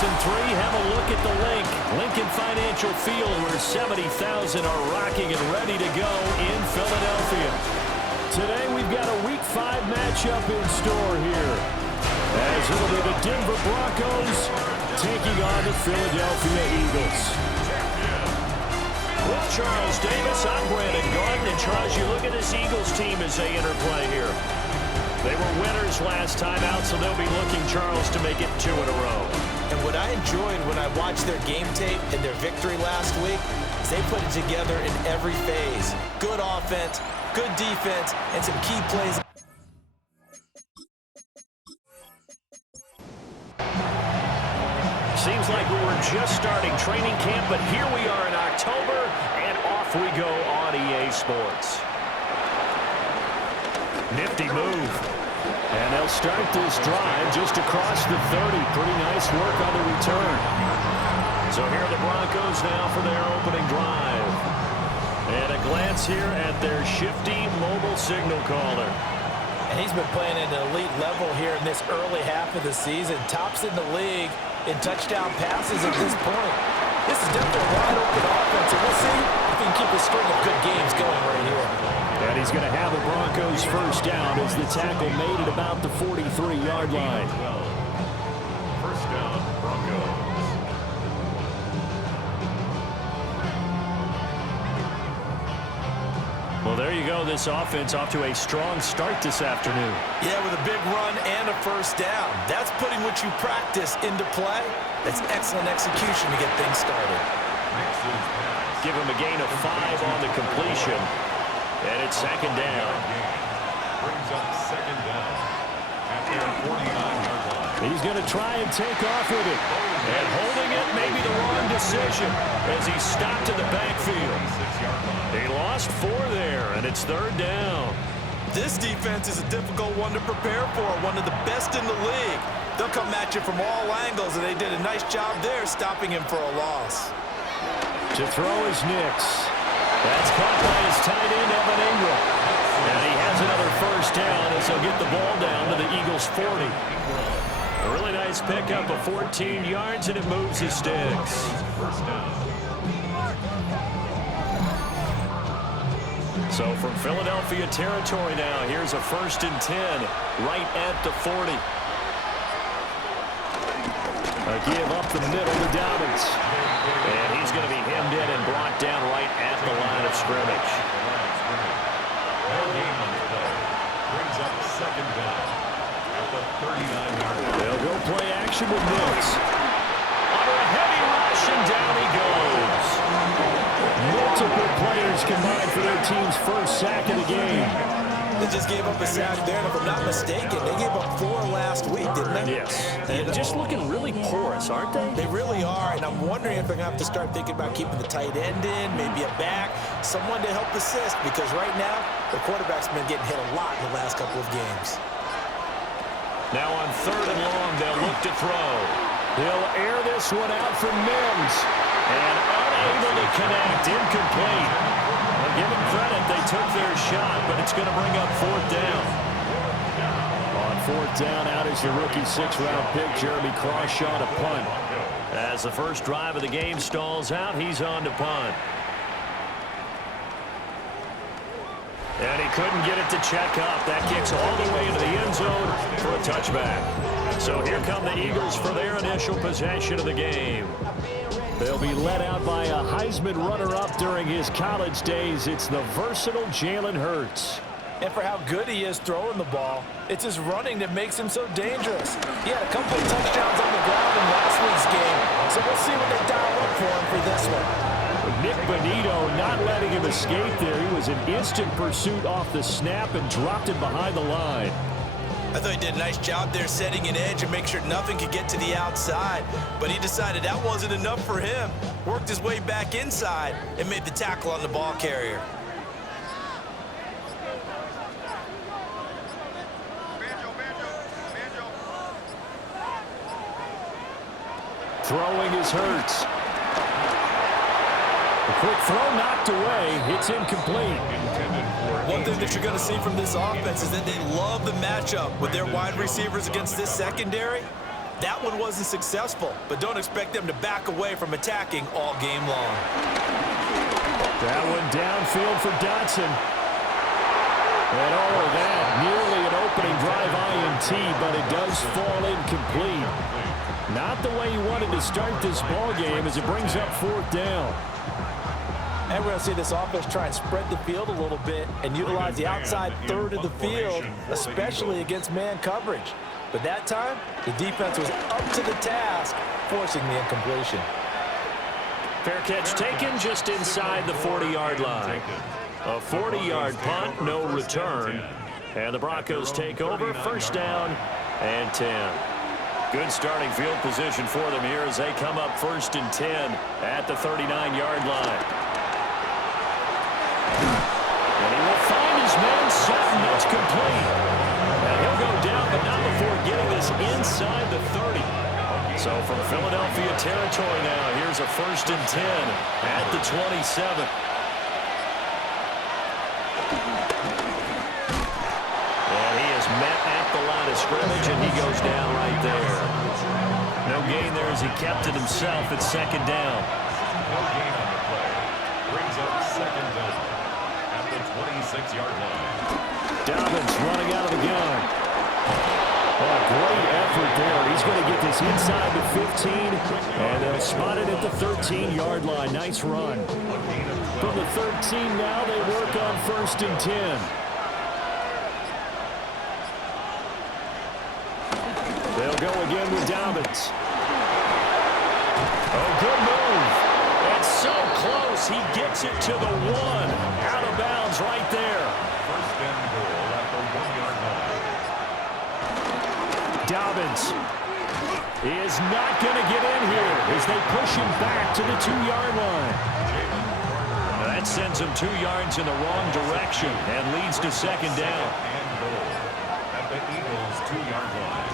2003, have a look at the link. Lincoln Financial Field, where 70,000 are rocking and ready to go in Philadelphia. Today we've got a Week 5 matchup in store here, as it'll be the Denver Broncos taking on the Philadelphia Eagles. With Charles Davis, I'm Brandon Gordon. And Charles, you look at this Eagles team as they interplay here. They were winners last time out, so they'll be looking, Charles, to make it 2 in a row. And what I enjoyed when I watched their game tape and their victory last week is they put it together in every phase. Good offense, good defense, and some key plays. Seems like we were just starting training camp, but here we are in October, and off we go on EA Sports. Nifty move. And they'll start this drive just across the 30. Pretty nice work on the return. So here are the Broncos now for their opening drive. And a glance here at their shifty mobile signal caller. And he's been playing at an elite level here in this early half of the season. Tops in the league in touchdown passes at this point. This is definitely a wide open offense, and we'll see if he can keep a string of good games going right here. And he's going to have the Broncos first down as the tackle made at about the 43-yard line. First down, Broncos. Well, there you go. This offense off to a strong start this afternoon. Yeah, with a big run and a first down. That's putting what you practice into play. That's excellent execution to get things started. Give him a gain of 5 on the completion. And it's second down. Brings up second down at their 49-yard line. He's going to try and take off with it. And holding it may be the wrong decision as he stopped in the backfield. He lost 4 there, and it's third down. This defense is a difficult one to prepare for, one of the best in the league. They'll come at you from all angles, and they did a nice job there stopping him for a loss. To throw is Nix. That's caught by his tight end, Evan Ingram. And he has another first down as he'll get the ball down to the Eagles' 40. A really nice pickup of 14 yards, and it moves his sticks. First down. So from Philadelphia territory now, here's a 1st and 10 right at the 40. A give up the middle to Dobbins. And he's going to be hemmed in and brought down right at the line of scrimmage. Brings up second down at the 39-yard line. They'll go play action with Nix. Under a heavy rush, and down he goes. Multiple players combined for their team's first sack of the game. They just gave up a sack there, and if I'm not mistaken, they gave up 4 last week, didn't they? Yes. And just looking really porous, aren't they? They really are, and I'm wondering if they're going to have to start thinking about keeping the tight end in, maybe a back, someone to help assist, because right now, the quarterback's been getting hit a lot in the last couple of games. Now on 3rd and long, they'll look to throw. He'll air this one out for Mims. And unable to connect, incomplete. Well, give them credit, they took their shot, but it's going to bring up 4th down. On 4th down, out is the rookie 6th-round pick, Jeremy Crawshaw, to punt. As the first drive of the game stalls out, he's on to punt. And he couldn't get it to check up. That kicks all the way into the end zone for a touchback. So here come the Eagles for their initial possession of the game. They'll be led out by a Heisman runner-up during his college days. It's the versatile Jalen Hurts. And for how good he is throwing the ball, it's his running that makes him so dangerous. He had a couple of touchdowns on the ground in last week's game, so we'll see what they dial up for him for this one. Nick Bonito not letting him escape there. He was in instant pursuit off the snap and dropped it behind the line. I thought he did a nice job there setting an edge and make sure nothing could get to the outside. But he decided that wasn't enough for him. Worked his way back inside and made the tackle on the ball carrier. Throwing is Hurts. A quick throw knocked away. It's incomplete. One thing that you're going to see from this offense is that they love the matchup with their wide receivers against this secondary. That one wasn't successful, but don't expect them to back away from attacking all game long. That one downfield for Dotson. And all of that, nearly an opening drive INT, but it does fall incomplete. Not the way he wanted to start this ball game as it brings up 4th down. And we're going to see this offense try and spread the field a little bit and utilize the outside third of the field, especially against man coverage. But that time, the defense was up to the task, forcing the incompletion. Fair catch taken just inside the 40-yard line. A 40-yard punt, no return. And the Broncos take over, 1st down and 10. Good starting field position for them here as they come up 1st and 10 at the 39-yard line. And he will find his man Sutton. That's complete. And he'll go down, but not before getting this inside the 30. So from Philadelphia territory now, here's a 1st and 10 at the 27. And he is met at the line of scrimmage, and he goes down right there. No gain there as he kept it himself at 2nd down. No gain on the play. Brings up 2nd down at the 26-yard line. Dobbins running out of the gun. Oh, great effort there. He's going to get this inside the 15, and they'll spot it at the 13-yard line. Nice run. From the 13 now, they work on 1st and 10. They'll go again with Dobbins. Oh, good move. It's so close. He gets it to the 1. Out of bounds right there. 1st and goal at the 1-yard line. Dobbins is not going to get in here as they push him back to the 2-yard line. That sends him 2 yards in the wrong direction and leads to 2nd down. And goal at the Eagles' 2-yard line.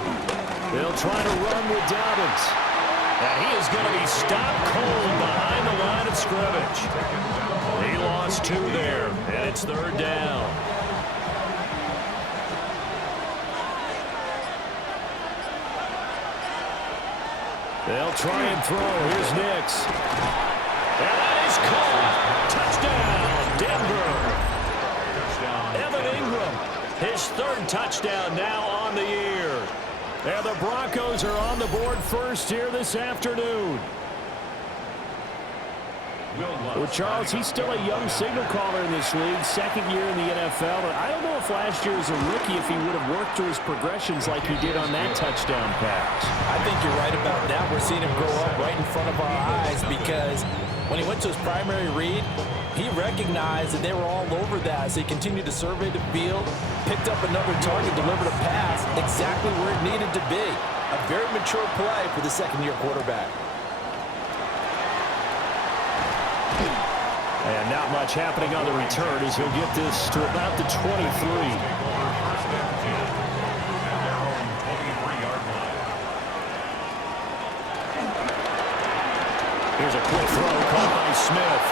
They'll try to run with Dobbins. And he is going to be stopped cold behind the line of scrimmage. He lost 2 there, and it's 3rd down. They'll try and throw. Here's Nix. And that is caught. Touchdown, Denver. Evan Ingram, his 3rd touchdown now on the year. And the Broncos are on the board first here this afternoon. Well, Charles, he's still a young signal caller in this league, 2nd year in the NFL. But I don't know if last year as a rookie, if he would have worked through his progressions like he did on that touchdown pass. I think you're right about that. We're seeing him grow up right in front of our eyes because when he went to his primary read, he recognized that they were all over that as he continued to survey the field, picked up another target, delivered a pass exactly where it needed to be. A very mature play for the 2nd-year quarterback. And not much happening on the return as he'll get this to about the 23. Here's a quick throw caught by Smith.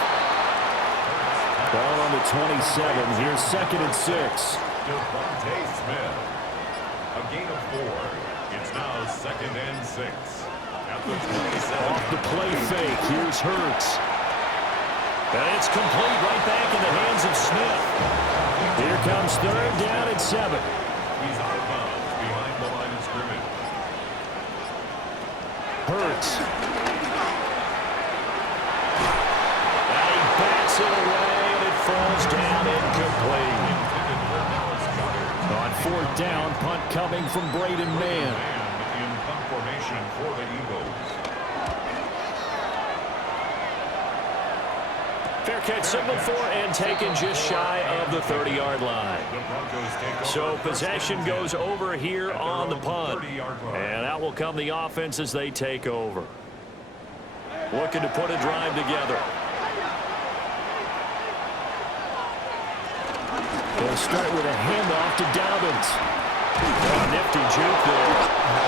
Ball on the 27. Here's 2nd and 6. Devontae Smith. A gain of 4. It's now 2nd and 6. At the 27. Off the play fake. Here's Hurts. And it's complete right back in the hands of Smith. Here comes 3rd down and 7. He's out of bounds behind the line of scrimmage. Hurts. And he bats it away, and it falls down incomplete. On 4th down, punt coming from Braden Mann. In punt formation for the Eagles. Fair catch signal for and taken just shy of the 30-yard line. So possession goes over here on the punt. And out will come the offense as they take over. Looking to put a drive together. They'll start with a handoff to Dobbins. Nifty juke there.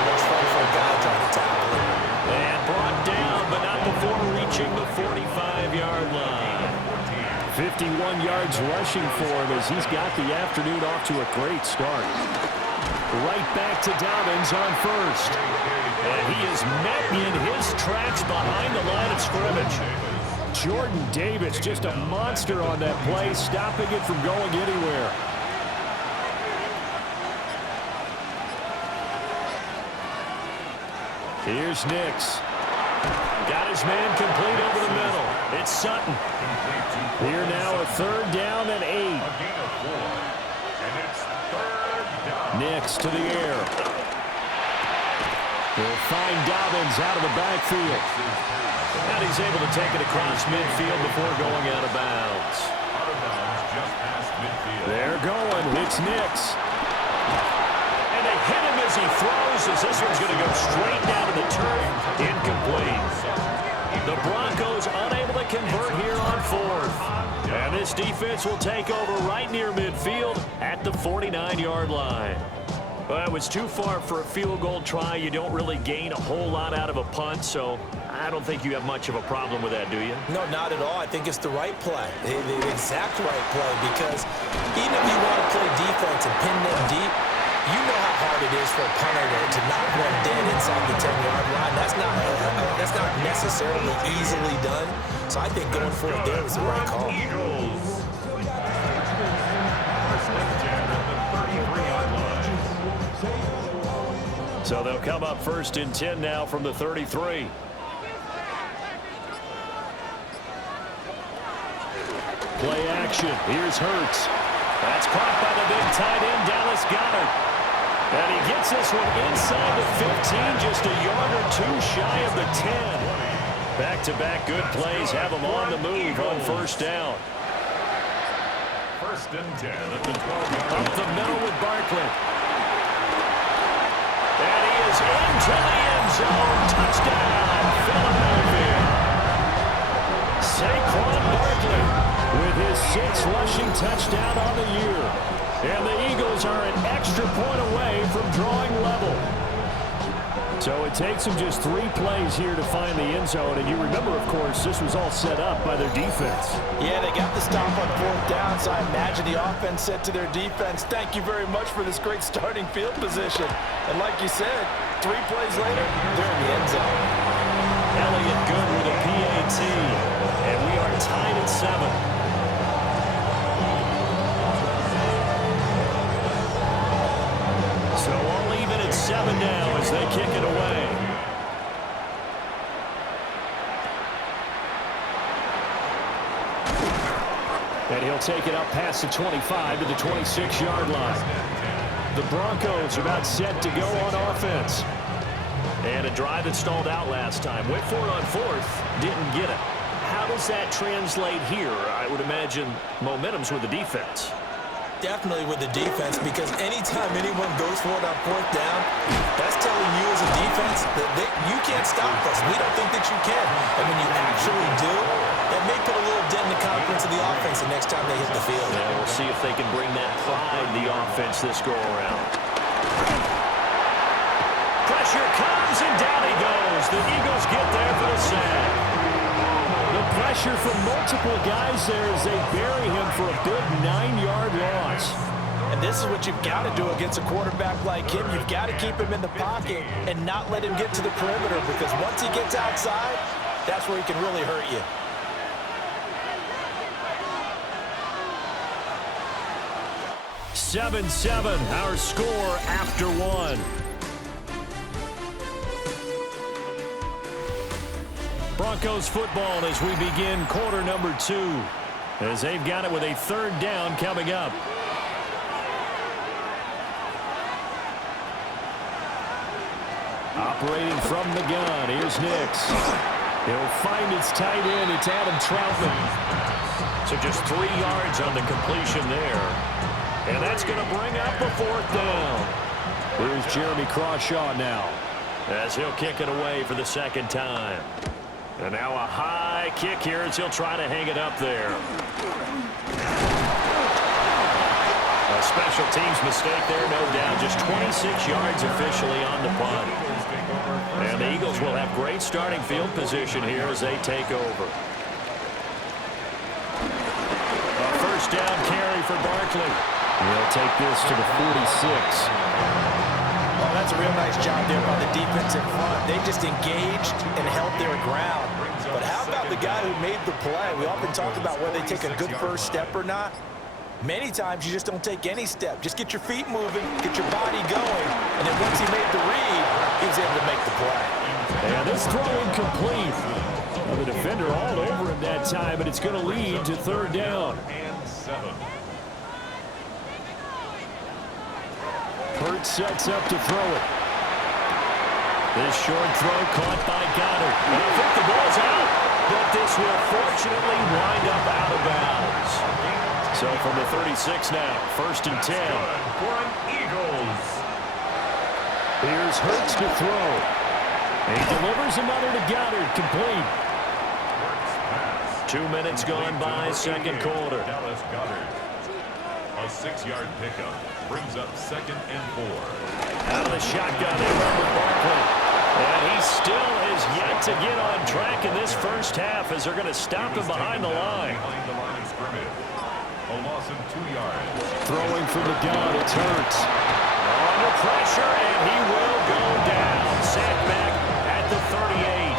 Looks like for a guy trying to tackle him. And brought down, but not before reaching the 45-yard line. 51 yards rushing for him as he's got the afternoon off to a great start. Right back to Dobbins on 1st. And he is met in his tracks behind the line of scrimmage. Jordan Davis, just a monster on that play, stopping it from going anywhere. Here's Nix. Got his man complete over the middle. It's Sutton. Here now a 3rd down and 8. Nix to the air. He'll find Dobbins out of the backfield. And he's able to take it across midfield before going out of bounds. They're going. It's Nix. And they hit him as he throws, as this one's going to go straight down to the turf. Incomplete. The Broncos unable to convert here on 4th. And this defense will take over right near midfield at the 49-yard line. Well, it was too far for a field goal try. You don't really gain a whole lot out of a punt, so I don't think you have much of a problem with that, do you? No, not at all. I think it's the right play, the exact right play, because even if you want to play defense and pin them deep, you know how hard it is for a punter to knock one dead inside the 10-yard line. That's not necessarily easily done. So I think going for it there was the right call. So they'll come up 1st and 10 now from the 33. Play action. Here's Hurts. That's caught by the big tight end, Dallas Goedert. And he gets this one inside the 15, just a yard or 2 shy of the 10. Back-to-back good plays have him on the move on 1st down. 1st and 10 at the 12-yard line. Up the middle with Barkley. And he is into the end zone. Touchdown, Philadelphia. Saquon Barkley with his 6th rushing touchdown on the year. And the Eagles are an extra point away from drawing level. So it takes them just 3 plays here to find the end zone. And you remember, of course, this was all set up by their defense. Yeah, they got the stop on 4th down, so I imagine the offense said to their defense, thank you very much for this great starting field position. And like you said, 3 plays later, they're in the end zone. Elliott good with a PAT. And we are tied at 7. So all even at 7 now as they kick it away. And he'll take it up past the 25 to the 26-yard line. The Broncos are about set to go on offense. And a drive that stalled out last time. Went for it on 4th, didn't get it. How does that translate here? I would imagine momentum's with the defense. Definitely with the defense, because anytime anyone goes for it on 4th down, that's telling you as a defense that you can't stop us. We don't think that you can. And when you actually do, that may put a little dent in the confidence of the offense the next time they hit the field. Yeah, we'll see if they can bring that pride to the offense this go-around. Pressure comes, and down he goes. The Eagles get there for the sack. The pressure from multiple guys there as they bury him for a big 9-yard loss. And this is what you've got to do against a quarterback like him. You've got to keep him in the pocket and not let him get to the perimeter, because once he gets outside, that's where he can really hurt you. (7-7) our score after 1. Broncos football as we begin quarter number 2, as they've got it with a 3rd down coming up. Operating from the gun, here's Nix. He'll find his tight end, it's Adam Troutman. So just 3 yards on the completion there. And that's going to bring up the 4th down. Here's Jeremy Crawshaw now, as he'll kick it away for the 2nd time. And now a high kick here as he'll try to hang it up there. A special teams mistake there, no doubt. Just 26 yards officially on the punt. And the Eagles will have great starting field position here as they take over. A 1st down carry for Barkley. He'll take this to the 46. Oh, that's a real nice job there by the defense in front. They just engaged and held their ground. But how about the guy who made the play? We often talk about whether they take a good first step or not. Many times you just don't take any step. Just get your feet moving, get your body going, and then once he made the read, he was able to make the play. And this throw incomplete. Well, the defender all over him that time, but it's going to lead to third down. Hurts sets up to throw it. This short throw caught by Goddard. I think the ball's out, but this will fortunately wind up out of bounds. So from the 36 now, 1st and 10. For an Eagles. Here's Hurts to throw. He delivers another to Goddard, complete. 2 minutes gone by, second quarter. Dallas Goddard. A 6-yard pickup brings up 2nd and 4. Out of the shotgun, they run with Barkley. And he still is yet to get on track in this first half as they're going to stop him behind the line. Behind the line of scrimmage. A loss of 2 yards. Throwing from the gun, it's Hurts. Under pressure, and he will go down. Sacked back at the 38.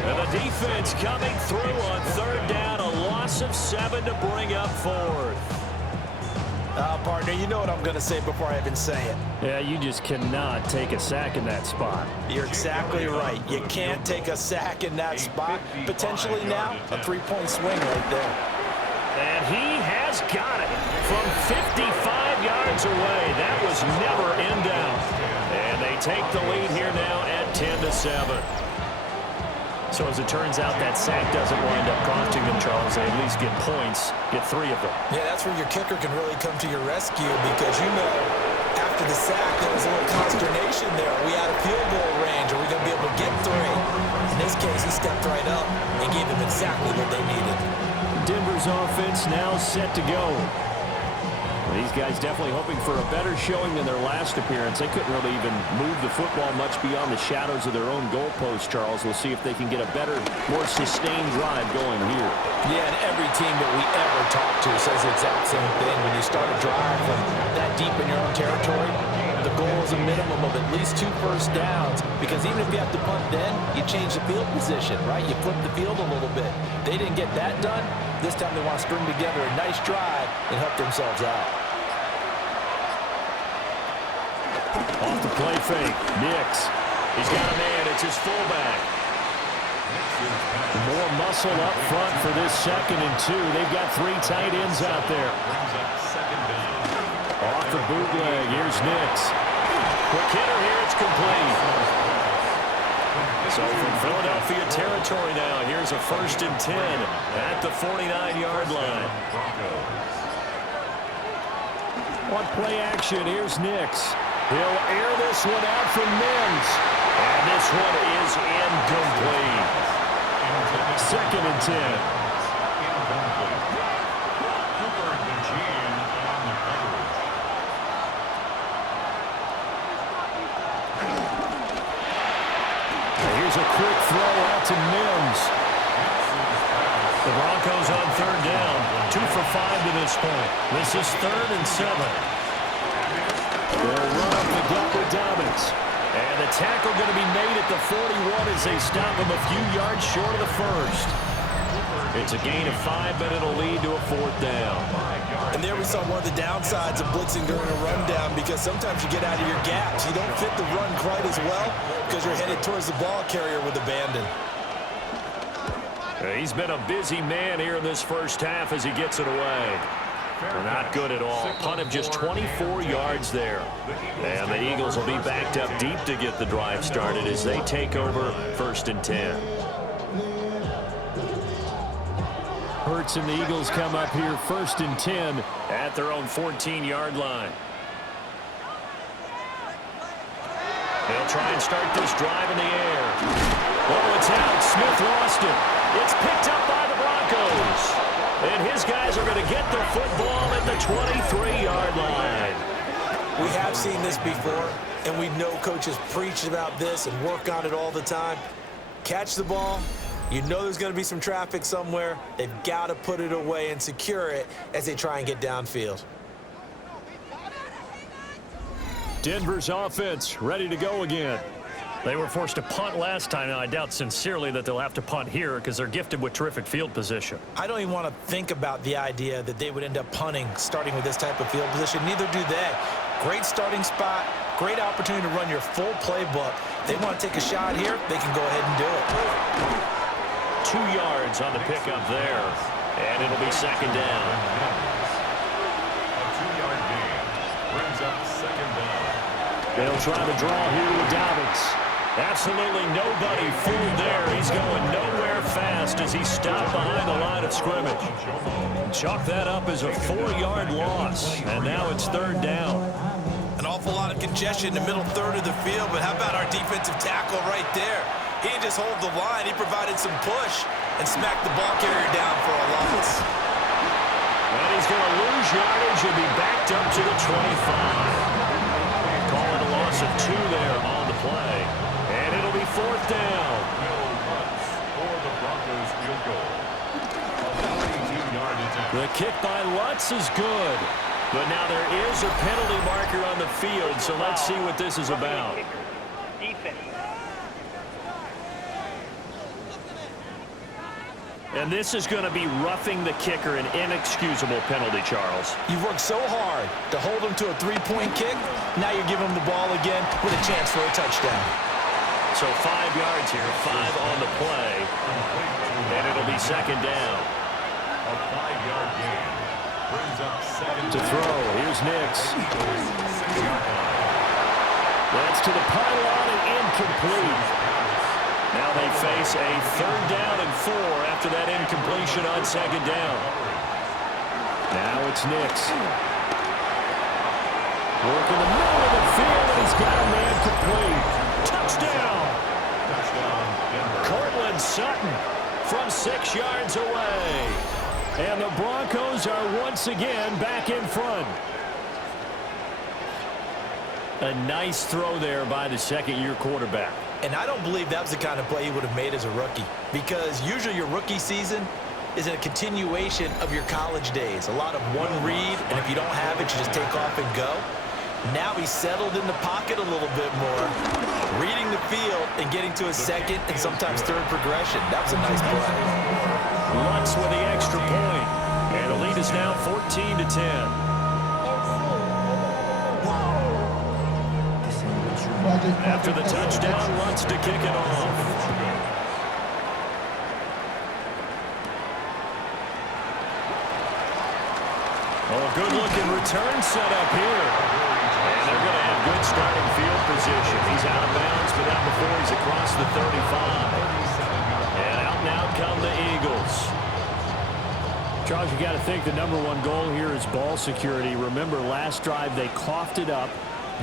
And the defense coming through on third down. A loss of 7 to bring up fourth. Partner, you know what I'm going to say before I even say it. Yeah, you just cannot take a sack in that spot. You're exactly right. You can't take a sack in that spot. Potentially now, a 3-point swing right there. And he has got it from 55 yards away. That was never in doubt. And they take the lead here now at 10-7. So as it turns out, that sack doesn't wind up costing them, Charles. They at least get points, get 3 of them. Yeah, that's where your kicker can really come to your rescue because, you know, after the sack, there was a little consternation there. Are we out of field goal range? Are we going to be able to get 3? In this case, he stepped right up and gave them exactly what they needed. Denver's offense now set to go. These guys definitely hoping for a better showing than their last appearance. They couldn't really even move the football much beyond the shadows of their own goalpost, Charles. We'll see if they can get a better, more sustained drive going here. Yeah, and every team that we ever talk to says the exact same thing. When you start a drive from that deep in your own territory, the goal is a minimum of at least 2 first downs because even if you have to punt then, you change the field position, right? You flip the field a little bit. They didn't get that done. This time they want to string together a nice drive and help themselves out. Off the play fake, Nix. He's got a man, it's his fullback. More muscle up front for this 2nd and 2. They've got 3 tight ends out there. Off the bootleg, here's Nix. Quick hitter here, it's complete. So from Philadelphia territory now, here's a 1st and 10 at the 49-yard line. On play action, here's Nix. He'll air this one out from Mims. And this one is incomplete. 2nd and 10. Here's a quick throw out to Mims. The Broncos on third down. 2 for 5 to this point. This is 3rd and 7. They'll run up the gut with Dobbins. And the tackle going to be made at the 41 as they stop him a few yards short of the first. It's a gain of 5, but it'll lead to a 4th down. And there we saw one of the downsides of blitzing during a rundown because sometimes you get out of your gaps. You don't fit the run quite as well because you're headed towards the ball carrier with abandon. He's been a busy man here in this first half as he gets it away. Not good at all. Punt of just 24 yards there. And the Eagles will be backed up deep to get the drive started as they take over 1st and 10. Hurts and the Eagles come up here 1st and 10 at their own 14-yard line. They'll try and start this drive in the air. Oh, it's out. Smith lost it. It's picked up by the Broncos. And his guys are going to get the football at the 23-yard line. We have seen this before, and we know coaches preach about this and work on it all the time. Catch the ball. You know there's going to be some traffic somewhere. They've got to put it away and secure it as they try and get downfield. Denver's offense ready to go again. They were forced to punt last time, and I doubt sincerely that they'll have to punt here because they're gifted with terrific field position. I don't even want to think about the idea that they would end up punting starting with this type of field position. Neither do they. Great starting spot, great opportunity to run your full playbook. If they want to take a shot here, they can go ahead and do it. 2 yards on the pickup there, and it'll be second down. A 2-yard gain brings up second down. They'll try to draw here with Dobbins. Absolutely nobody fooled there. He's going nowhere fast as he's stopped behind the line of scrimmage. Chalk that up as a 4-yard loss, and now it's third down. An awful lot of congestion in the middle third of the field, but how about our defensive tackle right there? He didn't just hold the line. He provided some push and smacked the ball carrier down for a loss. And he's going to lose yardage and be backed up to the 25. Call it a loss of 2 there on the play. And it'll be fourth down. Will Lutz for the Broncos field goal. A 42-yard attempt. The kick by Lutz is good. But now there is a penalty marker on the field, so let's see what this is about. And this is going to be roughing the kicker, an inexcusable penalty, Charles. You've worked so hard to hold him to a 3-point kick. Now you're giving him the ball again with a chance for a touchdown. So 5 yards here, 5 on the play. And it'll be second down. A 5-yard gain brings up second To down. throw, here's Nix. 6-yard line. That's to the pylon and incomplete. Now they face a third down and 4 after that incompletion on second down. Now it's Nix. Working the middle of the field, and he's got a man complete. Touchdown! Touchdown, Denver. Cortland Sutton from 6 yards away. And the Broncos are once again back in front. A nice throw there by the second-year quarterback. And I don't believe that was the kind of play he would have made as a rookie, because usually your rookie season is a continuation of your college days. A lot of one read, and if you don't have it, you just take off and go. Now he's settled in the pocket a little bit more, reading the field and getting to a second and sometimes third progression. That was a nice play. Lutz with the extra point. And the lead is now 14-10. After the touchdown, Lutz to kick it off. Oh, good-looking return set up here. And they're going to have good starting field position. He's out of bounds, but not before he's across the 35. And out now come the Eagles. Charles, you got to think the #1 goal here is ball security. Remember, last drive they coughed it up.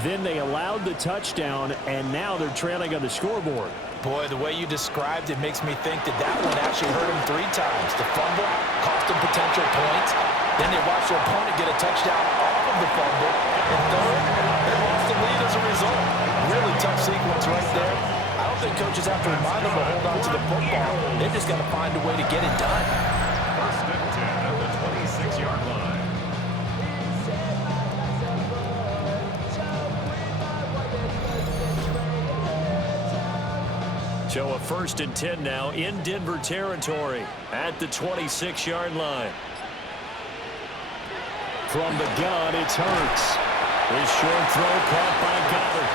Then they allowed the touchdown, and now they're trailing on the scoreboard. Boy, the way you described it makes me think that that one actually hurt him 3 times. The fumble cost him potential points. Then they watched their opponent get a touchdown off of the fumble. And third, they lost the lead as a result. Really tough sequence right there. I don't think coaches have to remind them to hold on to the football. They've just got to find a way to get it done. First and 10 at the 26-yard line. So a 1st and 10 now in Denver territory at the 26-yard line. From the gun, it's Hurts. His short throw caught by Goddard.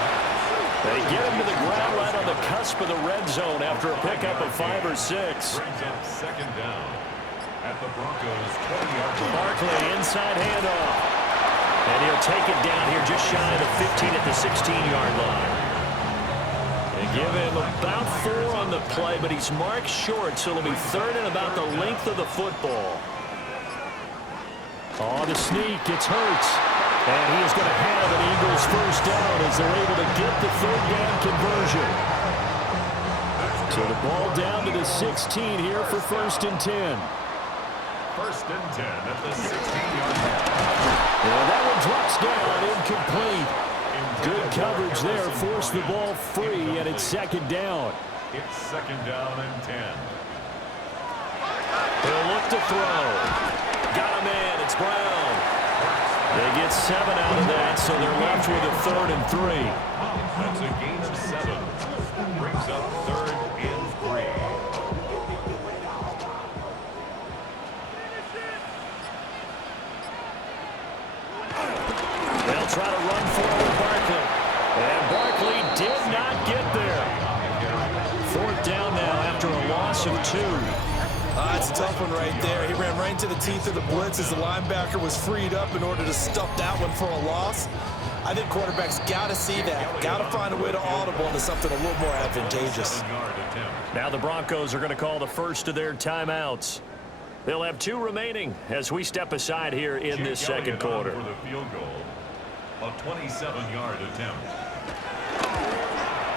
They get him to the ground right on the cusp of the red zone after a pickup of 5 or 6. Brings up second down at the Broncos' 20-yard line. Barkley inside handoff. And he'll take it down here just shy of the 15 at the 16-yard line. They give him about 4 on the play, but he's marked short, so it'll be 3rd and about the length of the football. Oh, the sneak, it's Hurts. And he is going to have an Eagles first down as they're able to get the 3rd down conversion. So the ball down to the 16 here for 1st and 10. First and 10 at the 16-yard line. And that one drops down, incomplete. Good coverage there, forced the ball free, and it's 2nd down. It's 2nd down and 10. He'll look to throw. Got a man, it's Brown. They get 7 out of that, so they're left with a 3rd and 3. That's a gain of 7. Brings up 3rd and 3. They'll try to run forward Barkley. And Barkley did not get there. 4th down now after a loss of 2. It's a tough one right there. He ran right into the teeth of the blitz as the linebacker was freed up in order to stuff that one for a loss. I think quarterbacks got to see that. Got to find a way to audible into something a little more advantageous. Now the Broncos are going to call the first of their timeouts. They'll have 2 remaining as we step aside here in this second quarter. For the field goal, a 27-yard attempt.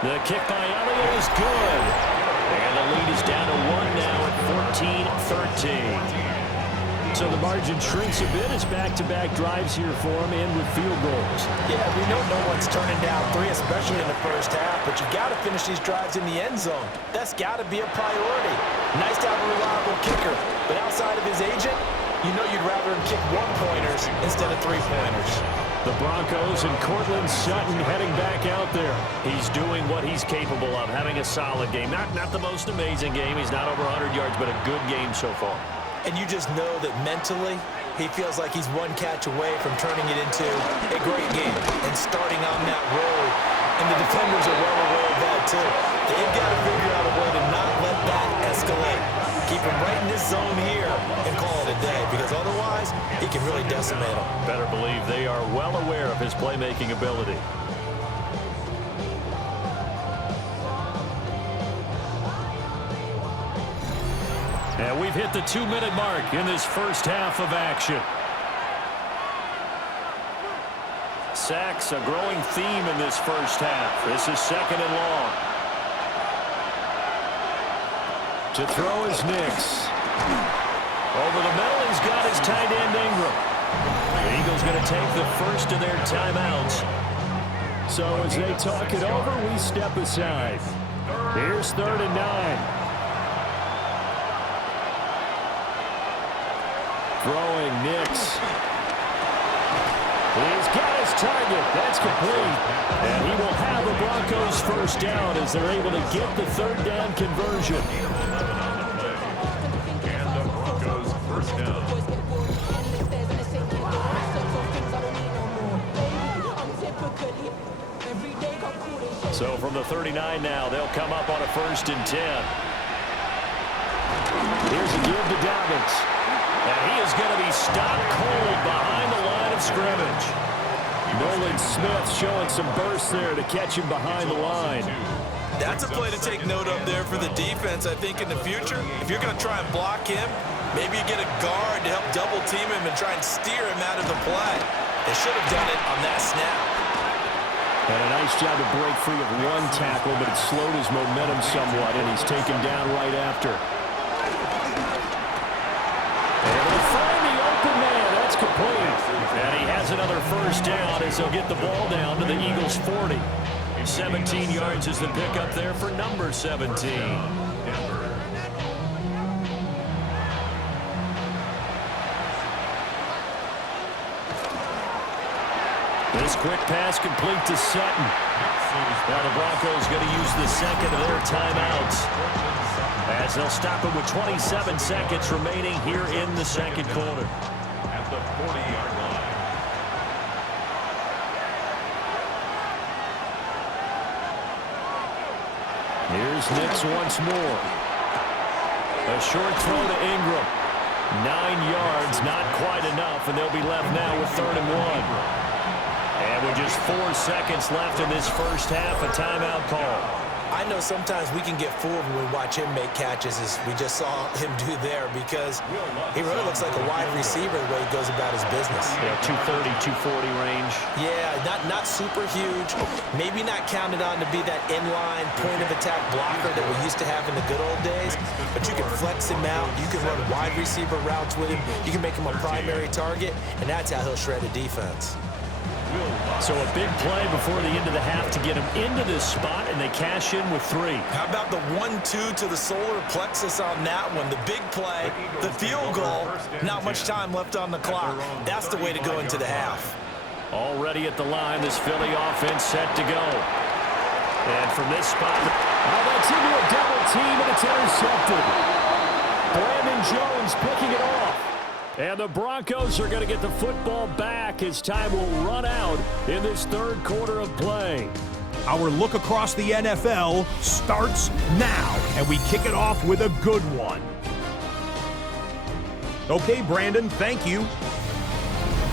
The kick by Elliott is good. And the lead is down to 1 now at 14-13. So the margin shrinks a bit as back-to-back drives here for him and with field goals. Yeah, we know no one's turning down 3, especially in the first half, but you've got to finish these drives in the end zone. That's got to be a priority. Nice to have a reliable kicker, but outside of his agent, you know you'd rather him kick 1-pointers instead of 3-pointers. The Broncos and Cortland Sutton heading back out there. He's doing what he's capable of, having a solid game. Not the most amazing game. He's not over 100 yards, but a good game so far. And you just know that mentally, he feels like he's 1 catch away from turning it into a great game and starting on that roll. And the defenders are well aware of that, too. They've got to figure out a way to not let that escalate. Keep him right in this zone here and call it a day, because otherwise, he can really decimate them. Better believe they are well aware of his playmaking ability. And we've hit the 2-minute mark in this first half of action. Sacks, a growing theme in this first half. This is 2nd and long. To throw is Nix. Over the middle, he's got his tight end Ingram. The Eagles going to take the first of their timeouts. So as they talk it over, we step aside. Here's 3rd and 9. Throwing Nix. He's got his target. That's complete. And he will have the Broncos first down as they're able to get the 3rd down conversion. And the Broncos first down. So from the 39 now, they'll come up on a 1st and 10. Here's a give to Dobbins. And he is going to be stopped cold behind the line of scrimmage. Nolan Smith showing some burst there to catch him behind the line. That's a play to take note of there for the defense, I think, in the future. If you're going to try and block him, maybe you get a guard to help double-team him and try and steer him out of the play. They should have done it on that snap. And a nice job to break free of 1 tackle, but it slowed his momentum somewhat, and he's taken down right after. And he'll find the open man. That's complete. And he has another first down as he'll get the ball down to the Eagles' 40. 17 yards is the pickup there for number 17. This quick pass complete to Sutton. Now the Broncos going to use the 2nd of their timeouts as they'll stop it with 27 seconds remaining here in the second quarter. At the 40-yard line. Here's Nix once more. A short throw to Ingram. 9 yards, not quite enough, and they'll be left now with 3rd and 1. And with just 4 seconds left in this first half, a timeout call. I know sometimes we can get fooled when we watch him make catches, as we just saw him do there, because he really looks like a wide receiver the way he goes about his business. Yeah, 230, 240 range. Yeah, not super huge. Maybe not counted on to be that inline point-of-attack blocker that we used to have in the good old days, but you can flex him out. You can run wide receiver routes with him. You can make him a primary target, and that's how he'll shred a defense. So a big play before the end of the half to get them into this spot, and they cash in with 3. How about the 1-2 to the solar plexus on that one? The big play, the field goal, not much time left on the clock. That's the way to go into the half. Already at the line, this Philly offense set to go. And from this spot, that's into a double team, and it's intercepted. Brandon Jones picking it off. And the Broncos are going to get the football back as time will run out in this third quarter of play. Our look across the NFL starts now, and we kick it off with a good one. Okay, Brandon, thank you.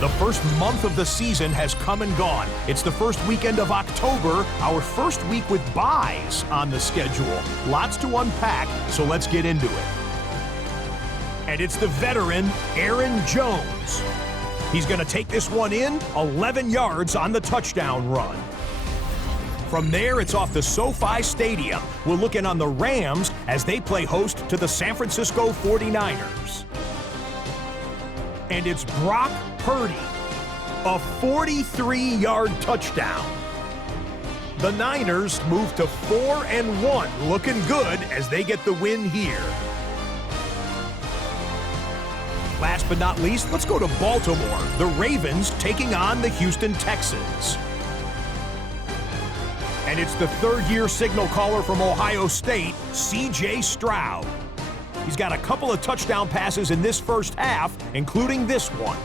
The first month of the season has come and gone. It's the first weekend of October, our first week with byes on the schedule. Lots to unpack, so let's get into it. And it's the veteran, Aaron Jones. He's going to take this one in, 11 yards on the touchdown run. From there, it's off the SoFi Stadium. We'll look in on the Rams as they play host to the San Francisco 49ers. And it's Brock Purdy, a 43-yard touchdown. The Niners move to 4-1, looking good as they get the win here. Last but not least, let's go to Baltimore. The Ravens taking on the Houston Texans. And it's the third-year signal caller from Ohio State, C.J. Stroud. He's got a couple of touchdown passes in this first half, including this one.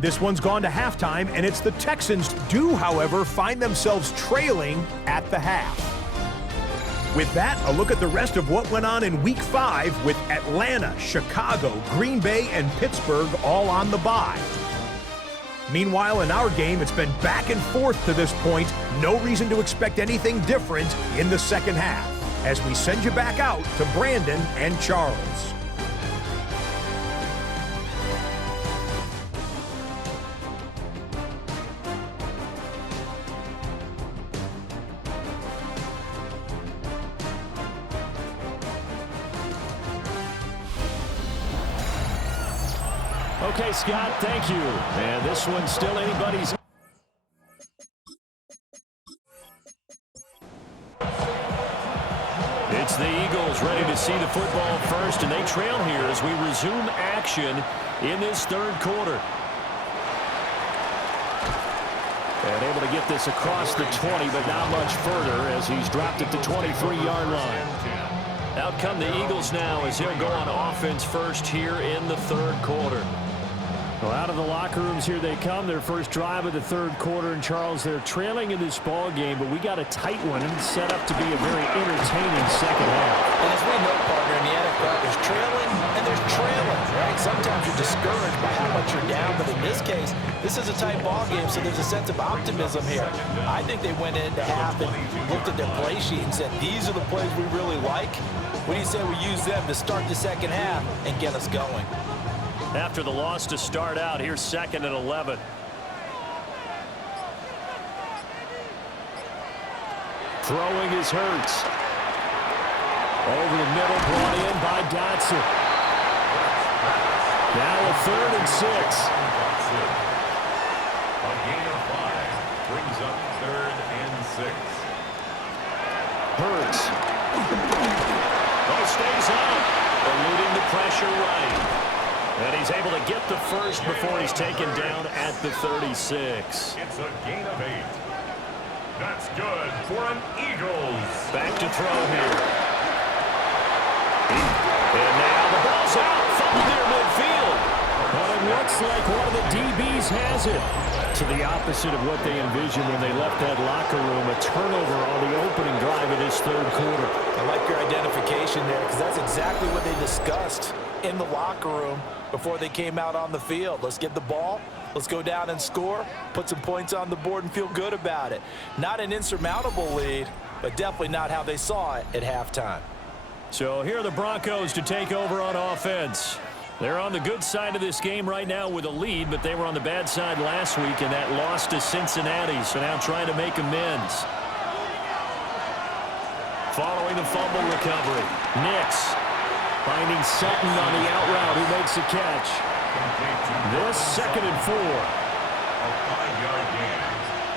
This one's gone to halftime, and it's the Texans do, however, find themselves trailing at the half. With that, a look at the rest of what went on in Week 5 with Atlanta, Chicago, Green Bay, and Pittsburgh all on the bye. Meanwhile, in our game, it's been back and forth to this point. No reason to expect anything different in the second half, as we send you back out to Brandon and Charles. Okay, Scott, thank you. And this one's still anybody's. It's the Eagles ready to see the football first, and they trail here as we resume action in this third quarter. And able to get this across the 20, but not much further as he's dropped it to 23-yard line. Out come the Eagles now as he'll go on offense first here in the third quarter. Well, out of the locker rooms here they come. Their first drive of the third quarter. And, Charles, they're trailing in this ball game, but we got a tight one and it's set up to be a very entertaining second half. And as we know, partner, in the NFL, there's trailing and there's trailing, right? Sometimes you're discouraged by how much you're down, but in this case, this is a tight ball game, so there's a sense of optimism here. I think they went into half and looked at their play sheet and said, these are the plays we really like. What do you say we use them to start the second half and get us going? After the loss to start out, here's 2nd and 11. Throwing is Hurts. Over the middle, brought in by Dotson. Now a 3rd and 6. A gain of 5 brings up 3rd and 6. Hurts. Oh, stays up. Eluding the pressure right. And he's able to get the first before he's taken down at the 36. It's a gain of 8. That's good for an Eagles. Back to throw here. And now the ball's out. Fumbled near midfield. Well, it looks like one of the DBs has it. To the opposite of what they envisioned when they left that locker room. A turnover on the opening drive of this third quarter. I like your identification there because that's exactly what they discussed in the locker room before they came out on the field. Let's get the ball. Let's go down and score, put some points on the board, and feel good about it. Not an insurmountable lead, but definitely not how they saw it at halftime. So here are the Broncos to take over on offense. They're on the good side of this game right now with a lead, but they were on the bad side last week in that loss to Cincinnati, so now trying to make amends. Following the fumble recovery, Nix finding Sutton on the out route who makes the catch. This 2nd and 4. A 5-yard gain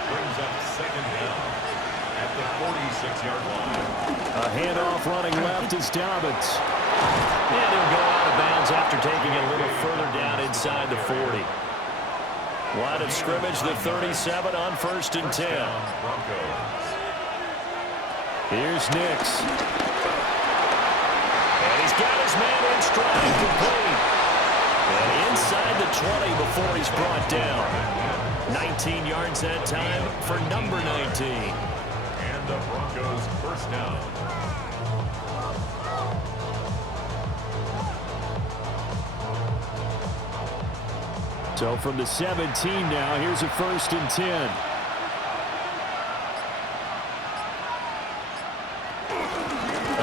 brings up second down at the 46-yard line. A handoff running left is Dobbins. And he'll go out of bounds after taking it a little further down inside the 40. Line of scrimmage, the 37 on 1st and 10. Broncos. Here's Nix. And he's got his man in stride, complete. And inside the 20 before he's brought down. 19 yards that time for number 19. And the Broncos first down. So from the 17 now, here's a 1st and 10.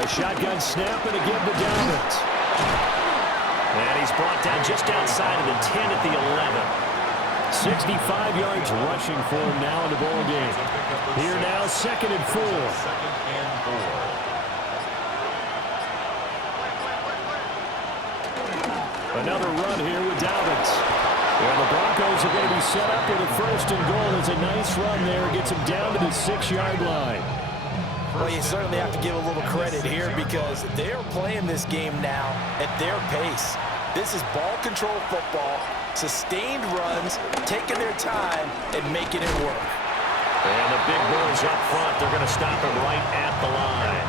A shotgun snap and again to Dobbins. And he's brought down just outside of the 10 at the 11. 65 yards rushing for him now in the ball game. Here now, 2nd and 4. 2nd and 4. Another run here with Dobbins. And the Broncos are going to be set up with a 1st and goal. It's a nice run there. Gets him down to the 6-yard line. Well, you certainly have to give a little credit here because they're playing this game now at their pace. This is ball control football, sustained runs, taking their time, and making it work. And the big boys up front, they're going to stop him right at the line.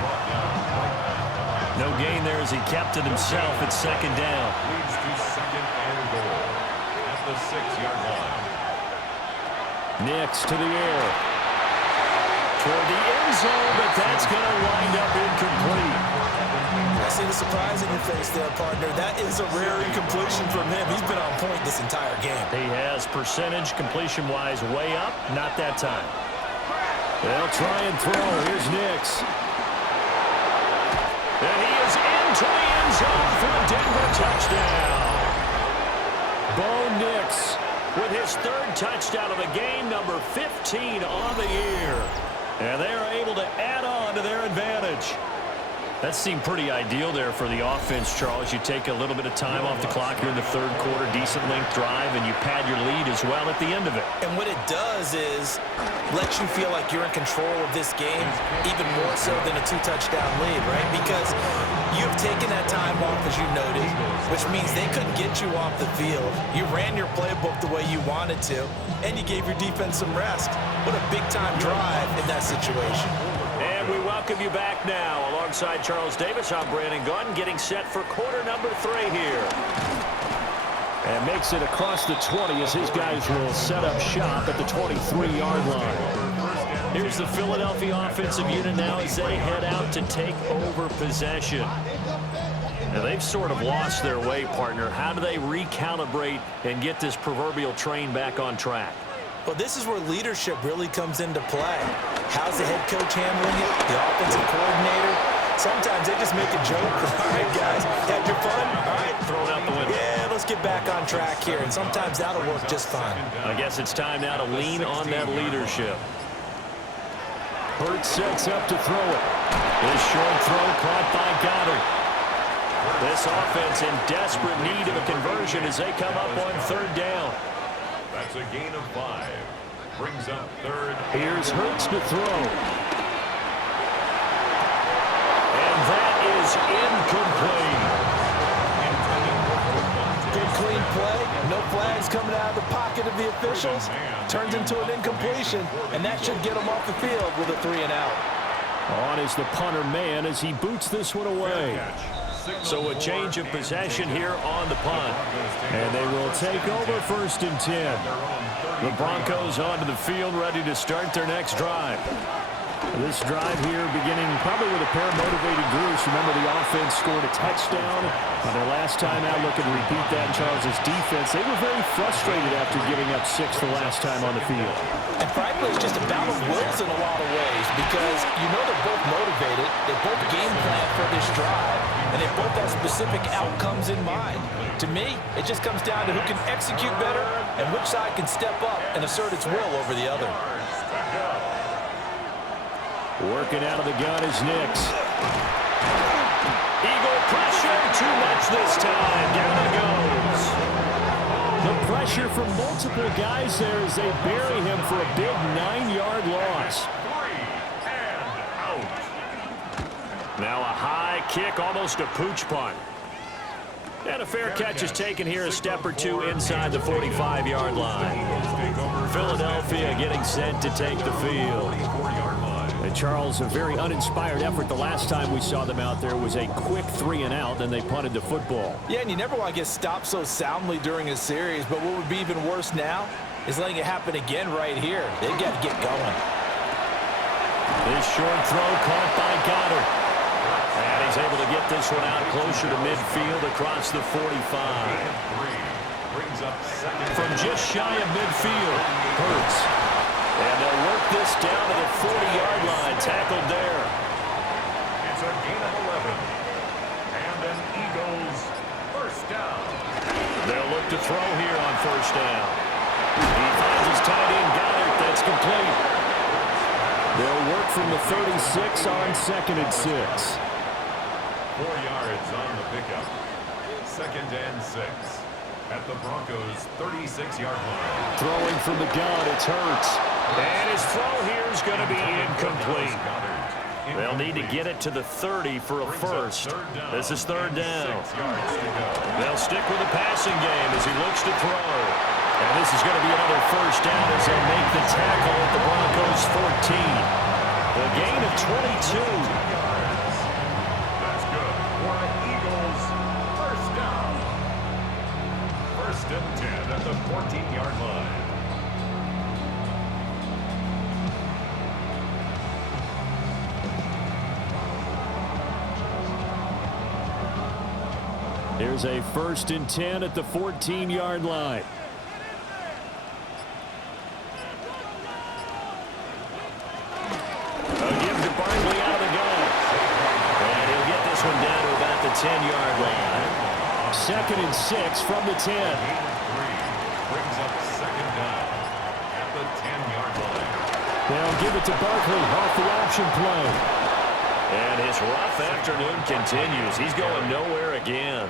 No gain there as he kept it himself at 2nd down. Leads to 2nd and goal at the 6-yard line. Nix to the air. Toward the end zone, but that's going to wind up incomplete. I see the surprise in your face there, partner. That is a rare incompletion from him. He's been on point this entire game. He has percentage completion-wise way up, not that time. They'll try and throw. Here's Nix. And he is into the end zone for a Denver touchdown. Bo Nix with his 3rd touchdown of the game, number 15 on the year. And they are able to add on to their advantage. That seemed pretty ideal there for the offense, Charles. You take a little bit of time off the clock here in the 3rd quarter, decent length drive, and you pad your lead as well at the end of it. And what it does is lets you feel like you're in control of this game, even more so than a 2-touchdown lead, right? Because you've taken that time off, as you noted, which means they couldn't get you off the field. You ran your playbook the way you wanted to, and you gave your defense some rest. What a big-time drive in that situation. And we welcome you back now. Alongside Charles Davis, I'm Brandon Gunn, getting set for quarter number 3 here. And makes it across the 20 as his guys will set up shop at the 23-yard line. Here's the Philadelphia offensive unit now as they head out to take over possession. Now, they've sort of lost their way, partner. How do they recalibrate and get this proverbial train back on track? Well, this is where leadership really comes into play. How's the head coach handling it? The offensive coordinator? Sometimes they just make a joke. All right, guys, had your fun? All right, throw it out the window. Yeah, let's get back on track here. And sometimes that'll work just fine. I guess it's time now to lean on that leadership. Hurts sets up to throw it. This short throw caught by Goddard. This offense in desperate need of a conversion as they come up on 3rd down. That's a gain of 5. Brings up 3rd. Here's Hurts to throw. And that is incomplete. Good clean play. No flags coming out of the pocket of the officials. Turns into an incompletion, and that should get them off the field with a 3-and-out. On is the punter man as he boots this one away. So a change of possession here on the punt. And they will take over 1st and 10. The Broncos onto the field ready to start their next drive. This drive here beginning probably with a pair of motivated groups. Remember, the offense scored a touchdown on their last time out. Look and repeat that in Charles' defense. They were very frustrated after giving up 6 the last time on the field. And frankly, it's just a battle of wills in a lot of ways because you know they're both motivated. They both game plan for this drive, and they both have specific outcomes in mind. To me, it just comes down to who can execute better and which side can step up and assert its will over the other. Working out of the gun is Nix. Eagle pressure, too much this time. Down it goes. The pressure from multiple guys there as they bury him for a big 9-yard loss. Now a high kick, almost a pooch punt. And a fair catch is taken here, a step or two inside the 45-yard line. Philadelphia getting set to take the field. And Charles, a very uninspired effort. The last time we saw them out there was a quick 3-and-out, then they punted the football. Yeah, and you never want to get stopped so soundly during a series, but what would be even worse now is letting it happen again right here. They've got to get going. This short throw caught by Goddard. And he's able to get this one out closer to midfield across the 45. From just shy of midfield, Hurts. And they'll work this down to the 40-yard line, tackled there. It's a gain of 11. And an Eagles first down. They'll look to throw here on first down. He finds his tight end, Goddard. That's complete. They'll work from the 36 on 2nd and 6. 4 yards on the pickup. 2nd and 6. At the Broncos' 36-yard line. Throwing from the gun, it's Hurts. And his throw here is going to be incomplete. They'll need to get it to the 30 for a first. This is 3rd down. They'll stick with the passing game as he looks to throw. And this is going to be another first down as they make the tackle at the Broncos' 14. A gain of 22. That's good for an Eagles first down. 1st and 10 at the 14-yard line. Here's a 1st and 10 at the 14-yard line. The 10-yard line. 2nd and 6 from the 10. Brings up 2nd down at the 10-yard line. They'll give it to Barkley off the option play. And his rough afternoon continues. He's going nowhere again.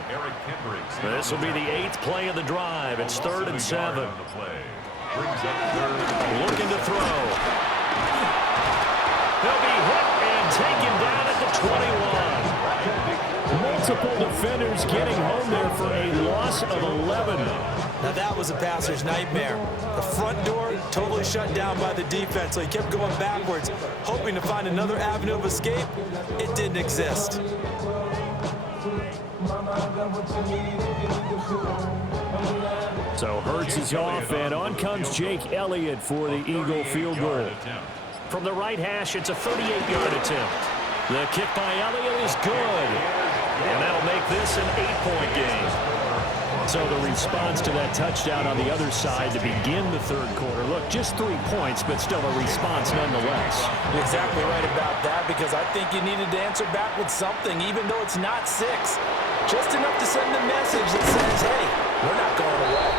This will be the 8th play of the drive. It's 3rd and 7. Looking to throw. He'll be hit and taken down at the 21. Multiple defenders getting home there for a loss of 11. Now that was a passer's nightmare. The front door totally shut down by the defense, so he kept going backwards, hoping to find another avenue of escape. It didn't exist. So Hurts is off, and on comes Jake Elliott for the Eagle field goal. From the right hash, it's a 38-yard attempt. The kick by Elliott is good. And that'll make this an 8-point game. So the response to that touchdown on the other side to begin the 3rd quarter. Look, just 3 points, but still a response nonetheless. You're exactly right about that, because I think you needed to answer back with something, even though it's not 6. Just enough to send a message that says, hey, we're not going away.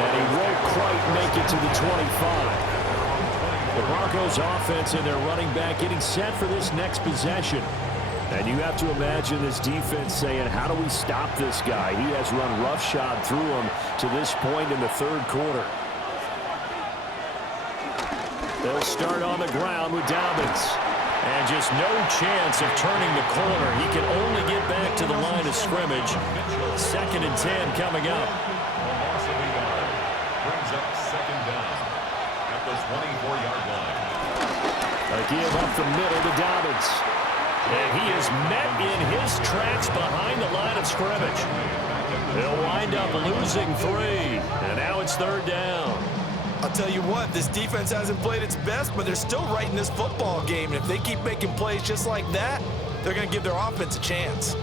And he won't quite make it to the 25. The Broncos offense and their running back getting set for this next possession. And you have to imagine this defense saying, how do we stop this guy? He has run roughshod through him to this point in the 3rd quarter. They'll start on the ground with Dobbins. And just no chance of turning the corner. He can only get back to the line of scrimmage. 2nd and 10 coming up. Brings up 2nd down at the 24-yard line. A give up the middle to Dobbins. And he is met in his tracks behind the line of scrimmage. They'll wind up losing 3. And now it's 3rd down. I'll tell you what, this defense hasn't played its best, but they're still right in this football game. And if they keep making plays just like that, they're going to give their offense a chance.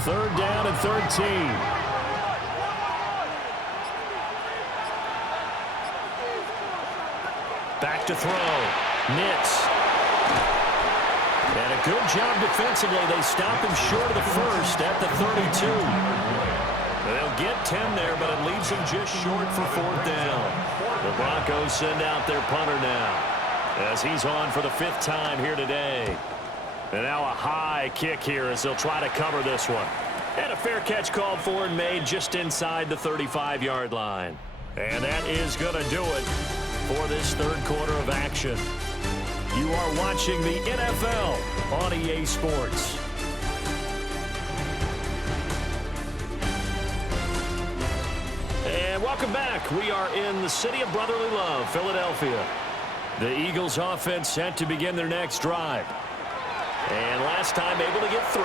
Third down and 13. Back to throw. Nitz. And a good job defensively. They stop him short of the first at the 32. They'll get 10 there, but it leaves him just short for 4th down. The Broncos send out their punter now as he's on for the 5th time here today. And now a high kick here as they'll try to cover this one. And a fair catch called for and made just inside the 35-yard line. And that is going to do it for this third quarter of action. You are watching the NFL on EA Sports. And welcome back. We are in the city of brotherly love, Philadelphia. The Eagles offense set to begin their next drive. And last time able to get 3.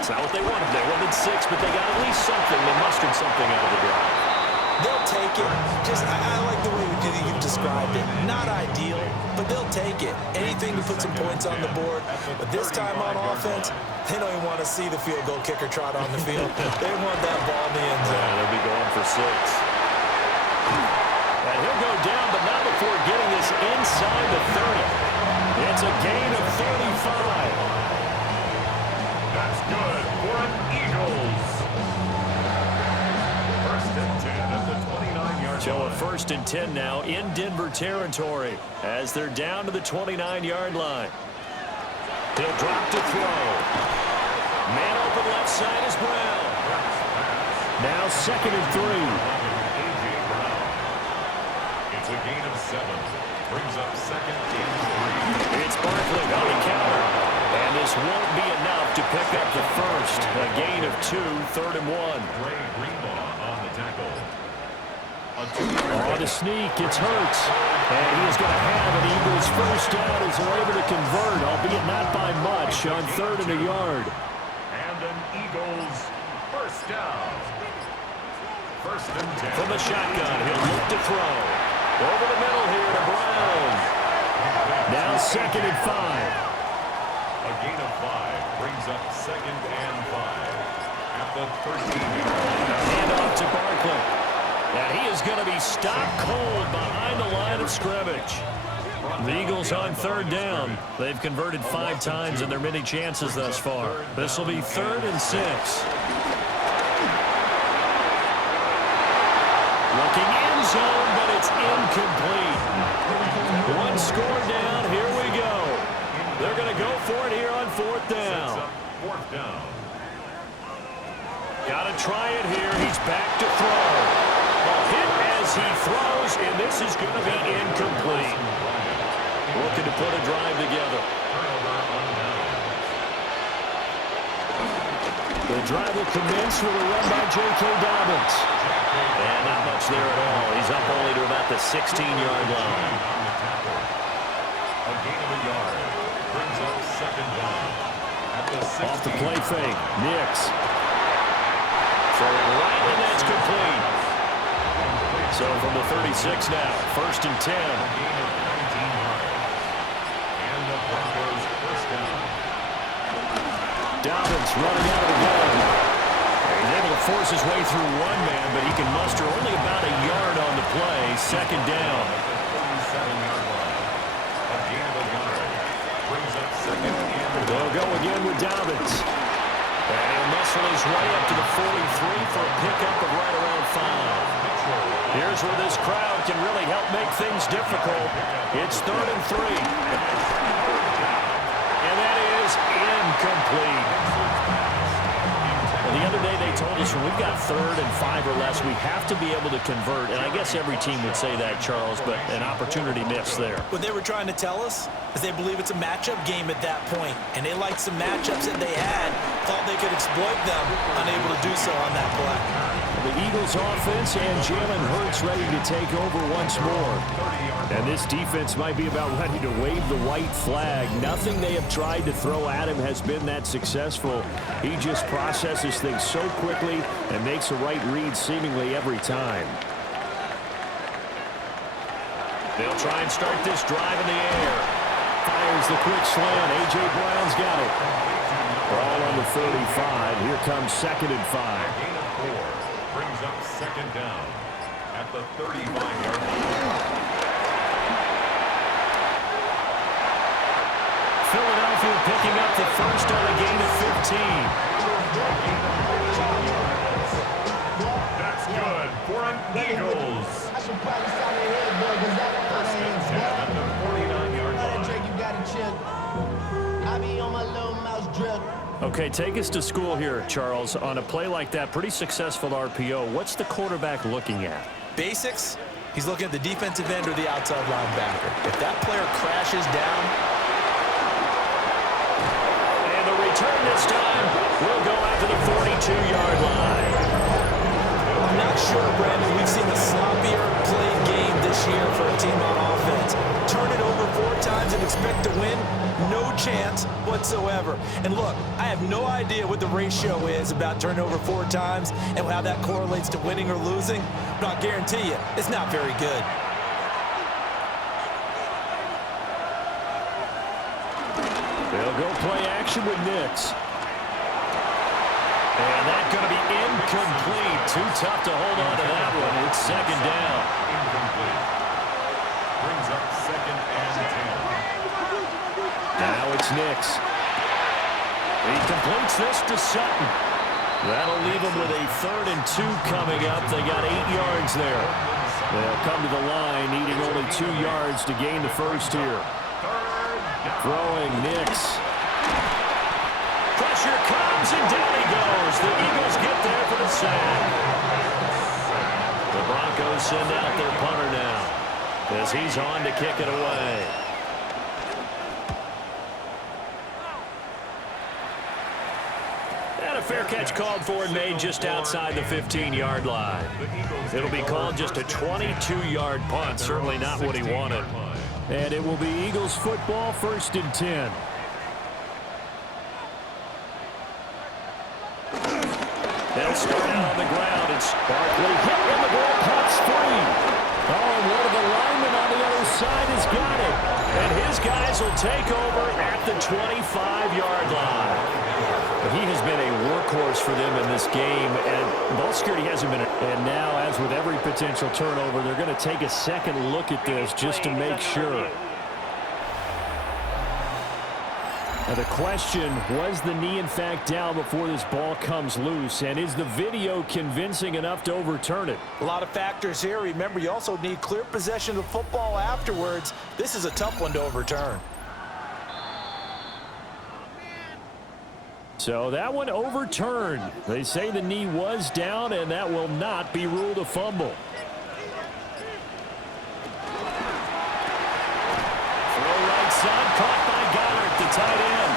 It's not what they wanted. They wanted 6, but they got at least something. They mustered something out of the drive. They'll take it. I like the way you've described it. Not ideal, but they'll take it. Anything to put some points on the board. But this time on offense, they don't even want to see the field goal kicker trot on the field. They want that ball in the end zone. Yeah, they'll be going for 6. And he'll go down, but not before getting this inside the 30. It's a gain of 35. That's good for an Eagles. First and 10 at the 29-yard line. So a 1st and 10 now in Denver territory as they're down to the 29-yard line. He'll drop to throw. Man open left side is Brown. Now 2nd and 3. It's a gain of 7. Brings up 2nd and 3. It's Barkley on the counter. And this won't be enough to pick up the first. A gain of 2, 3rd and 1. Ray Greenlaw on the tackle. On the sneak, it's Hurts. And he is going to have an Eagles first down as they're able to convert, albeit not by much, on 3rd and a yard. And an Eagles first down. First and 10. From the shotgun, he'll look to throw. Over the middle here to Brown. Now 2nd and 5. A gain of 5 brings up 2nd and 5 at the 13-yard line. Hand off to Barkley. And he is going to be stopped cold behind the line of scrimmage. The Eagles on 3rd down. They've converted 5 times in their many chances thus far. This will be 3rd and 6. Looking end zone, but it's incomplete. 1 score down. Here we go. They're going to go for it here on 4th down. 4th down. Got to try it here. He's back to throw. A hit as he throws, and this is going to be incomplete. Looking to put a drive together. The drive will commence with a run by J.K. Dobbins. And not much there at all. He's up only to about the 16-yard line. A gain of a yard brings up 2nd down at the 16. Off the play fake. Nix. Throwing right, and that's complete. So from the 36 now, 1st and 10. Gain of 19 yards. And the Broncos first down. Dobbins running out of the gun. He's able to force his way through 1 man, but he can muster only about a yard on the play. 2nd down. 47-yard line. A gain of a yard brings up 2nd and They'll go again with Dobbins. And he'll muscle his way up to the 43 for a pickup of right around 5. Here's where this crowd can really help make things difficult. It's 3rd and 3. And that is incomplete. And the other day they told us when we've got 3rd and 5 or less, we have to be able to convert. And I guess every team would say that, Charles, but an opportunity missed there. What they were trying to tell us is they believe it's a matchup game at that point, and they liked some matchups that they had, thought they could exploit them, unable to do so on that play. The Eagles offense and Jalen Hurts ready to take over once more. And this defense might be about ready to wave the white flag. Nothing they have tried to throw at him has been that successful. He just processes things so quickly and makes a right read seemingly every time. They'll try and start this drive in the air. Fires the quick slant. A.J. Brown's got it. Ball on the 35. Here comes 2nd and 5. gain of 4 brings up 2nd down at the 35-yard line. Philadelphia picking up the first on a gain of 15. That's good for an Eagles. First and 10 at the 49-yard line. Okay, take us to school here, Charles. On a play like that, pretty successful RPO. What's the quarterback looking at? Basics, he's looking at the defensive end or the outside linebacker. If that player crashes down. And the return this time will go out to the 42-yard line. I'm not sure, Brandon, we've seen a sloppier played game this year for a team on offense. Turn it over 4 times and expect to win? No chance whatsoever. And look, I have no idea what the ratio is about turning over 4 times and how that correlates to winning or losing. But I'll guarantee you, it's not very good. They'll go play action with Nix. And that's going to be incomplete. Too tough to hold on to that one. It's second down. Incomplete. Brings up 2nd and 10. Now it's Nix. He completes this to Sutton. That'll leave them with a 3rd and 2 coming up. They got 8 yards there. They'll come to the line, needing only 2 yards to gain the first here. Throwing Nix. Pressure comes, and down he goes. The Eagles get there for the sack. The Broncos send out their punter now, as he's on to kick it away. And a fair catch called for and made just outside the 15-yard line. It'll be called just a 22-yard punt, certainly not what he wanted. And it will be Eagles football, 1st and 10. They'll start out on the ground. It's Barkley hit in the ball, cuts free. Oh, and one of the linemen on the other side has got it. And his guys will take over at the 25-yard line. But he has been a workhorse for them in this game, and ball security hasn't been. And now, as with every potential turnover, they're going to take a second look at this just to make sure. Now the question, was the knee in fact down before this ball comes loose? And is the video convincing enough to overturn it? A lot of factors here. Remember, you also need clear possession of the football afterwards. This is a tough one to overturn. So that one overturned. They say the knee was down, and that will not be ruled a fumble. Throw right side, caught by Goddard, the tight end.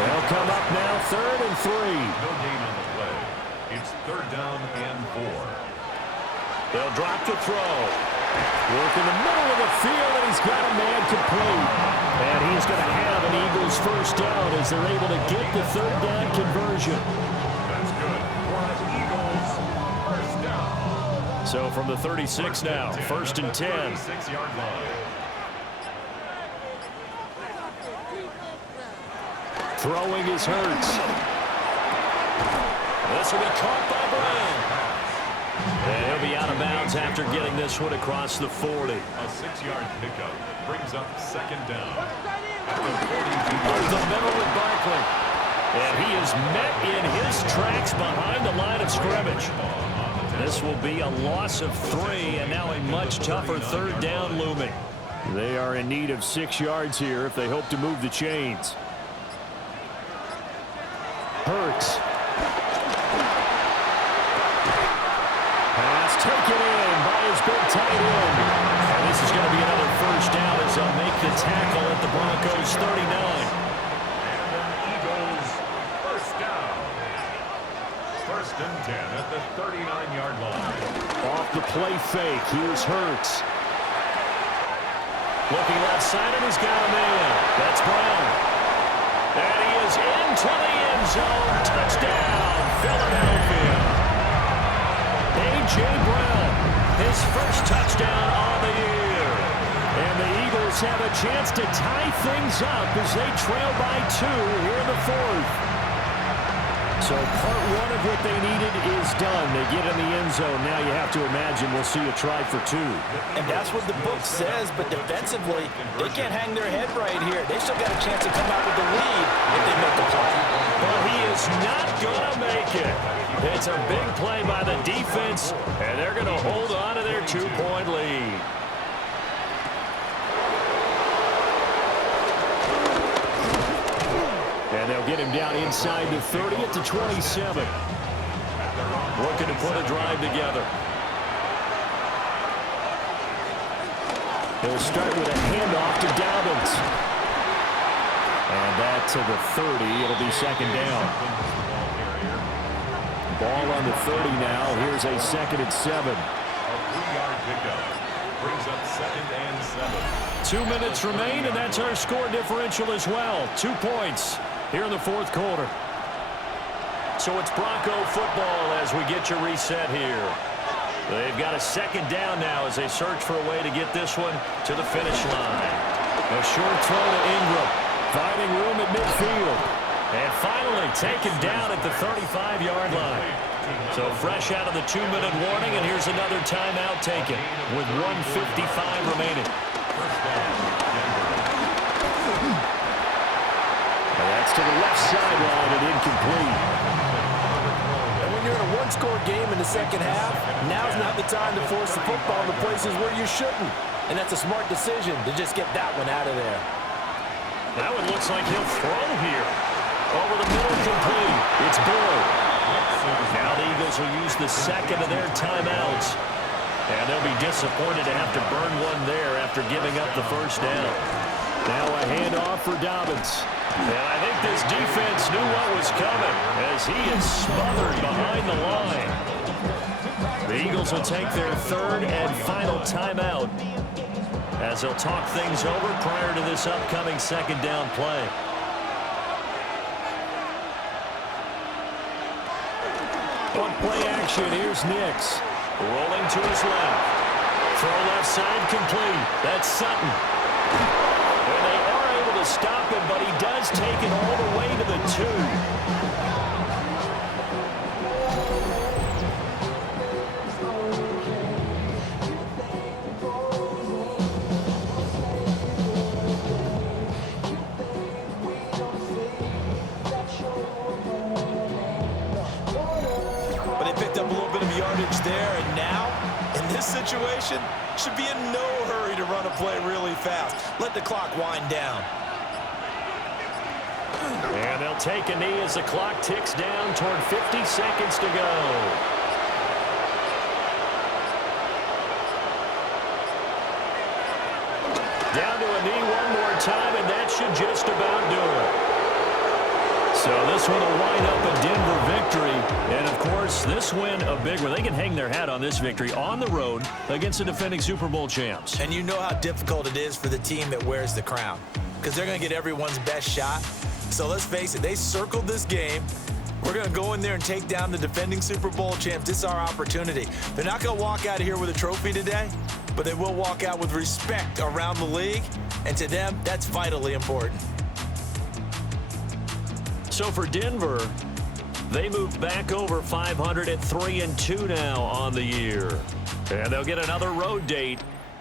They'll come up now 3rd and 3. No gain on the play. It's 3rd down and 4. They'll drop the throw. Work in the middle of the field, and he's got a man complete. And he's going to have an Eagles first down as they're able to get the 3rd down conversion. That's good for an Eagles first down. So from the 36 now, 1st and 10. 36-yard line. Throwing is Hurts. This will be caught by Brown. And he'll be out of bounds after getting this one across the 40. A 6-yard pickup brings up 2nd down. Over the middle with Barkley. And he is met in his tracks behind the line of scrimmage. This will be a loss of 3, and now a much tougher 3rd down looming. They are in need of 6 yards here if they hope to move the chains. Hurts. Pass taken in by his big tight end. And this is going to be another first down as they'll make the tackle at the Broncos 39. And an Eagles first down. 1st and 10 at the 39-yard line. Off the play fake, here's Hurts. Looking left side, and he's got a man. That's Brown. And he is into the end zone. Touchdown, Philadelphia. A.J. Brown, his first touchdown on the year. And the Eagles have a chance to tie things up as they trail by 2 here in the 4th. So part 1 of what they needed is done. They get in the end zone. Now you have to imagine we'll see a try for 2. And that's what the book says, but defensively, they can't hang their head right here. They still got a chance to come out with the lead if they make a play. But he is not going to make it. It's a big play by the defense, and they're going to hold on to their 2-point lead. And And they'll get him down inside the 30 at the 27. Looking to put a drive together. He'll start with a handoff to Dobbins. And that to the 30. It'll be second down. Ball on the 30 now. Here's a 2nd and 7. A 3-yard pickup brings up 2nd and 7. 2 minutes remain, and that's our score differential as well. 2 points here in the 4th quarter. So it's Bronco football as we get you reset here. They've got a 2nd down now as they search for a way to get this one to the finish line. A short throw to Ingram, finding room at midfield. And finally taken down at the 35-yard line. So fresh out of the 2-minute warning, and here's another timeout taken with 1:55 remaining. And that's to the left sideline and incomplete. And when you're in a one-score game in the second half, now's not the time to force the football in the places where you shouldn't. And that's a smart decision to just get that one out of there. Now it looks like he'll throw here. Over the middle, complete. It's Boyd. Now the Eagles will use the 2nd of their timeouts. And they'll be disappointed to have to burn one there after giving up the first down. Now a handoff for Dobbins. And I think this defense knew what was coming as he is smothered behind the line. The Eagles will take their 3rd and final timeout as they'll talk things over prior to this upcoming 2nd down play. On play action, here's Nix. Rolling to his left. Throw left side complete. That's Sutton. And they are able to stop him, but he does take it all the way to the 2. There and now, in this situation, should be in no hurry to run a play really fast. Let the clock wind down. And they'll take a knee as the clock ticks down toward 50 seconds to go. Down to a knee one more time, and that should just about do it. So this one will wind up a Denver victory. And, of course, this win a big one. They can hang their hat on this victory on the road against the defending Super Bowl champs. And you know how difficult it is for the team that wears the crown because they're going to get everyone's best shot. So let's face it, they circled this game. We're going to go in there and take down the defending Super Bowl champs. This is our opportunity. They're not going to walk out of here with a trophy today, but they will walk out with respect around the league. And to them, that's vitally important. So for Denver, they moved back over 500 at 3-2 now on the year. And they'll get another road date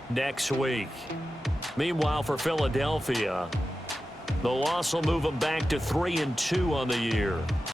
next week. Meanwhile, for Philadelphia, the loss will move them back to 3-2 on the year.